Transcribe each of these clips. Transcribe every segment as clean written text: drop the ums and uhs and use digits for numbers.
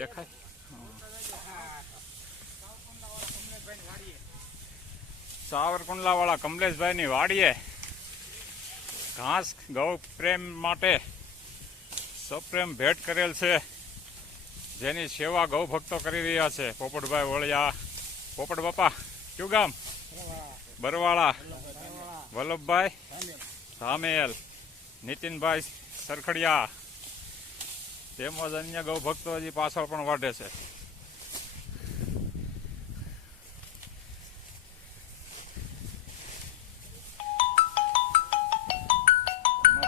દેખાય સાવરકુંડલા વાળા કમલેશભાઈ ની વાડીએ ઘાસ ગૌ પ્રેમ માટે સપ્રેમ ભેટ કરેલ છે, જેની સેવા ગૌ ભક્તો કરી રહ્યા છે. પોપટભાઈ વળિયા, પોપટ બાપા કયું ગામ? બરવાળા, વલ્લભભાઈ ધામેલ, નીતિનભાઈ સરખડિયા તેમજ અન્ય ગૌ ભક્તો હજી પાછળ પણ વાઢે છે.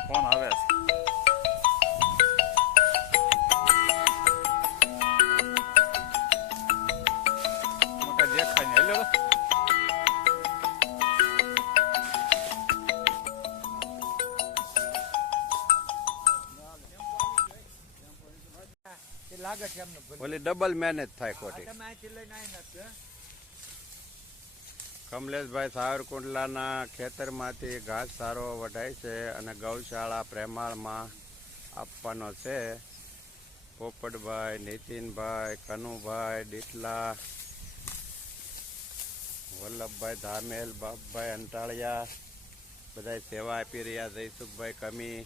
ફોન આવે છે. દેખાય ને હેલો ઓલી ડબલ મહેનત થાય ખોટી. કમલેશભાઈ સાવરકુંડલાના ખેતરમાંથી ઘાસ સારો વઢાય છે અને ગૌશાળા પ્રેમાળમાં આપવાનો છે. પોપટભાઈ, નીતિનભાઈ, કનુભાઈ ડીટલા, વલ્લભભાઈ ધામેલ, બાપભાઈ અંટાળિયા બધા સેવા આપી રહ્યા. જયસુખભાઈ કમી,